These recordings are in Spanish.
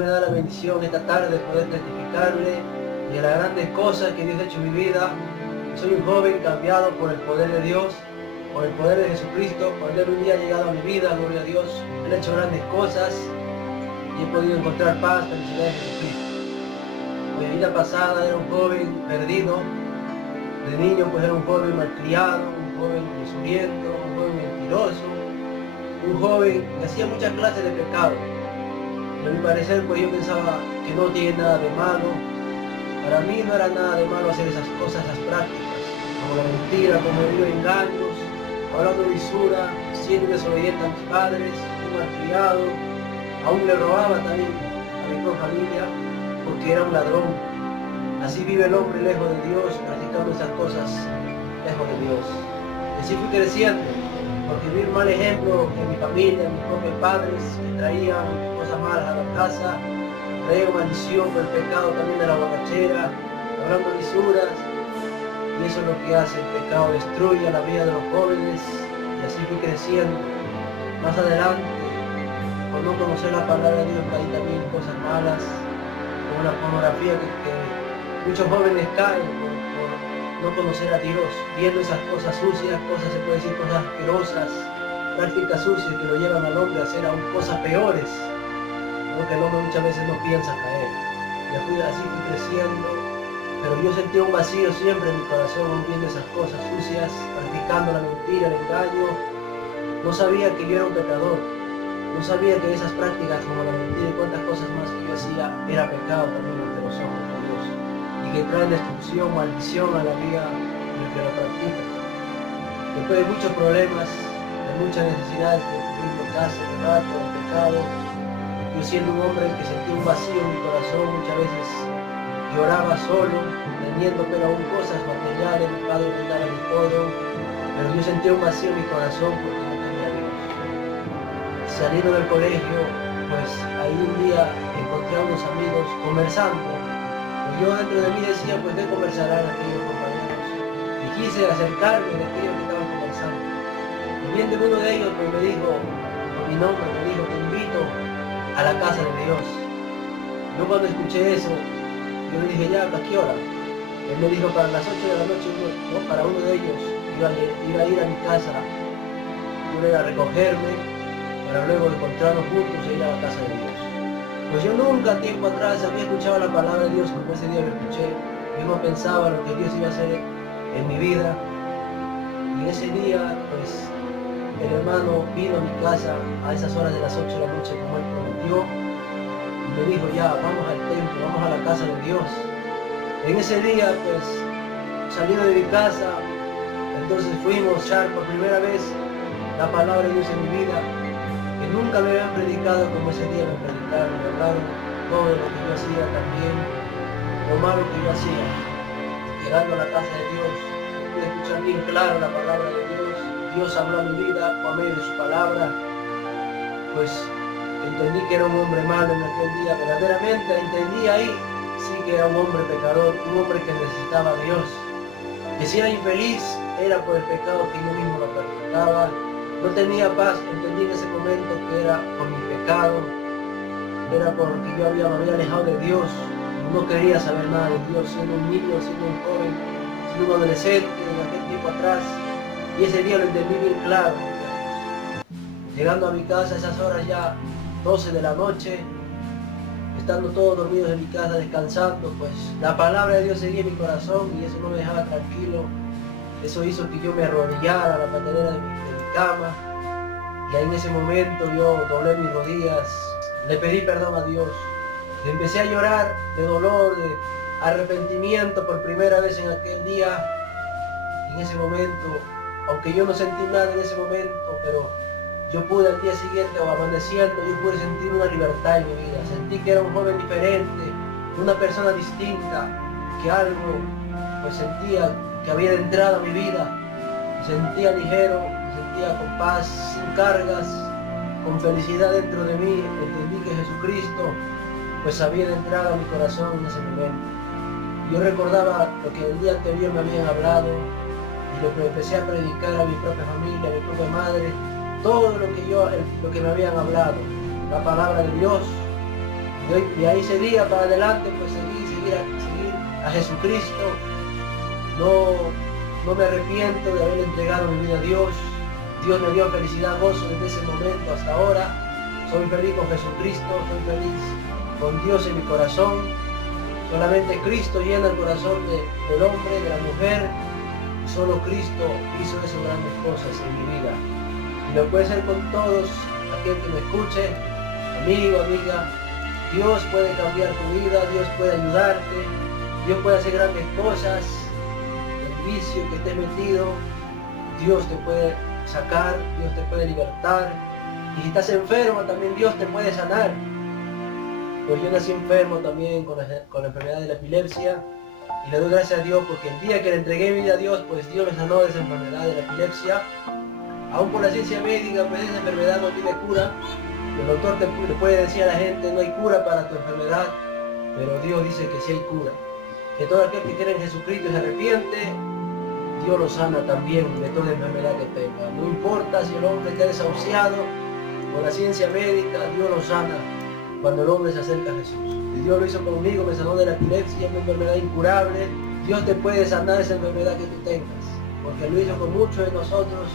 me da la bendición esta tarde de poder testificarle de las grandes cosas que Dios ha hecho en mi vida. Soy un joven cambiado por el poder de Dios, por el poder de Jesucristo. Cuando Él un día ha llegado a mi vida, gloria a Dios, Él ha hecho grandes cosas y he podido encontrar paz, felicidad en Jesucristo. Mi vida pasada era un joven perdido. De niño pues era un joven malcriado, un joven desuriento, un joven mentiroso, un joven que hacía muchas clases de pecado. A mi parecer pues yo pensaba que no tiene nada de malo. Para mí no era nada de malo hacer esas cosas, esas prácticas, como la mentira, como vivir engaños, hablando lisura, siendo desobediente a mis padres, un malcriado. Aún le robaba también a mi propia familia porque era un ladrón. Así vive el hombre lejos de Dios, practicando esas cosas lejos de Dios. Y así fui creciendo, porque vi un mal ejemplo en mi familia, en mis propios padres, que traían cosas malas a la casa, traían maldición por el pecado también de la borrachera, hablando lisuras. Y eso es lo que hace el pecado, destruye la vida de los jóvenes. Y así fui creciendo. Más adelante, por no conocer la palabra de Dios, caí también cosas malas, como la pornografía que muchos jóvenes caen por no conocer a Dios, viendo esas cosas sucias, se puede decir cosas asquerosas, prácticas sucias que lo llevan al hombre a hacer aún cosas peores, lo que el hombre muchas veces no piensa caer. Y así fui creciendo, pero yo sentía un vacío siempre en mi corazón viendo esas cosas sucias, practicando la mentira, el engaño. No sabía que yo era un pecador, no sabía que esas prácticas como la mentira y cuantas cosas más que yo hacía era pecado también entre los hombres de Dios, y que traen destrucción, maldición a la vida del que lo practica. Después de muchos problemas, de muchas necesidades que tuvimos en casa, ¿verdad? Por el pecado, yo siendo un hombre que sentía un vacío en mi corazón, muchas veces lloraba solo, teniendo pero aún cosas materiales, mi padre me daba de todo, pero yo sentía un vacío en mi corazón porque no tenía a Dios. Saliendo del colegio, pues ahí un día encontré a unos amigos conversando. Yo dentro de mí decía, pues ¿qué conversarán aquellos compañeros? Y quise acercarme de aquellos que estaban conversando. Y viendo uno de ellos, pues me dijo, por mi nombre, me dijo, te invito a la casa de Dios. Yo cuando escuché eso, yo le dije, ya, ¿a qué hora? Él me dijo, para las 8 de la noche, no, para uno de ellos, iba a ir a mi casa, iba a ir a recogerme, para luego encontrarnos juntos e ir a la casa de Dios. Pues yo nunca, tiempo atrás, había escuchado la palabra de Dios como ese día lo escuché. Yo no pensaba lo que Dios iba a hacer en mi vida. Y ese día, pues, el hermano vino a mi casa a esas horas de las 8 de la noche, como él prometió. Y me dijo, ya, vamos al templo, vamos a la casa de Dios. En ese día, pues, saliendo de mi casa, entonces fuimos ya por primera vez la palabra de Dios en mi vida. Que nunca me habían predicado como ese día me predicaron, me hablaron todo lo que yo hacía también, lo malo que yo hacía. Llegando a la casa de Dios, pude escuchar bien claro la palabra de Dios. Dios habló a mi vida por medio de su palabra. Pues entendí que era un hombre malo en aquel día, verdaderamente entendí ahí, sí que era un hombre pecador, un hombre que necesitaba a Dios. Que si era infeliz, era por el pecado que yo mismo lo practicaba. No tenía paz, entendí en ese momento que era por mi pecado, era porque yo me había alejado de Dios, no quería saber nada de Dios, siendo un niño, siendo un joven, siendo un adolescente en aquel tiempo atrás, y ese día lo entendí bien claro. Llegando a mi casa a esas horas ya 12 de la noche, estando todos dormidos en mi casa descansando, pues la palabra de Dios seguía en mi corazón y eso no me dejaba tranquilo. Eso hizo que yo me arrodillara a la patanera de mi cama, y ahí en ese momento yo doblé mis rodillas, le pedí perdón a Dios, le empecé a llorar de dolor, de arrepentimiento por primera vez en aquel día. En ese momento, aunque yo no sentí nada en ese momento, pero yo pude al día siguiente o amaneciendo, yo pude sentir una libertad en mi vida, sentí que era un joven diferente, una persona distinta, que algo pues sentía que había entrado a mi vida, me sentía ligero, me sentía con paz, sin cargas, con felicidad dentro de mí. Entendí que Jesucristo pues había entrado a mi corazón en ese momento. Yo recordaba lo que el día anterior me habían hablado y lo que empecé a predicar a mi propia familia, a mi propia madre, todo lo que me habían hablado, la palabra de Dios. Y ahí ese día para adelante, pues seguir a Jesucristo. No me arrepiento de haber entregado mi vida a Dios. Dios me dio felicidad, gozo desde ese momento hasta ahora. Soy feliz con Jesucristo, soy feliz con Dios en mi corazón. Solamente Cristo llena el corazón del hombre, de la mujer. Y solo Cristo hizo esas grandes cosas en mi vida. Y lo puede hacer con todos, aquel que me escuche, amigo, amiga. Dios puede cambiar tu vida, Dios puede ayudarte, Dios puede hacer grandes cosas. El vicio que estés metido, Dios te puede sacar, Dios te puede libertar. Y si estás enfermo, también Dios te puede sanar. Pues yo nací enfermo también con la enfermedad de la epilepsia. Y le doy gracias a Dios porque el día que le entregué mi vida a Dios, pues Dios me sanó de esa enfermedad de la epilepsia. Aún por la ciencia médica, pues esa enfermedad no tiene cura. El doctor te puede decir a la gente, no hay cura para tu enfermedad, pero Dios dice que sí hay cura. Que todo aquel que cree en Jesucristo y se arrepiente, Dios lo sana también de toda enfermedad que tenga. No importa si el hombre está desahuciado por la ciencia médica, Dios lo sana cuando el hombre se acerca a Jesús. Y Dios lo hizo conmigo, me sanó de la epilepsia, una enfermedad incurable. Dios te puede sanar esa enfermedad que tú tengas, porque lo hizo con muchos de nosotros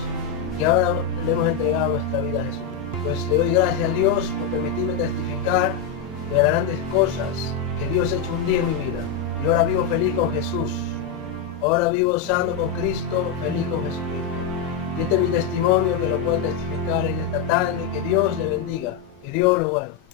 que ahora le hemos entregado nuestra vida a Jesús. Pues le doy gracias a Dios por permitirme testificar de las grandes cosas que Dios ha hecho un día en mi vida. Y ahora vivo feliz con Jesús. Ahora vivo sano con Cristo, feliz con Jesucristo. Y este es mi testimonio que lo puedo testificar en esta tarde. Que Dios le bendiga, que Dios lo guarde.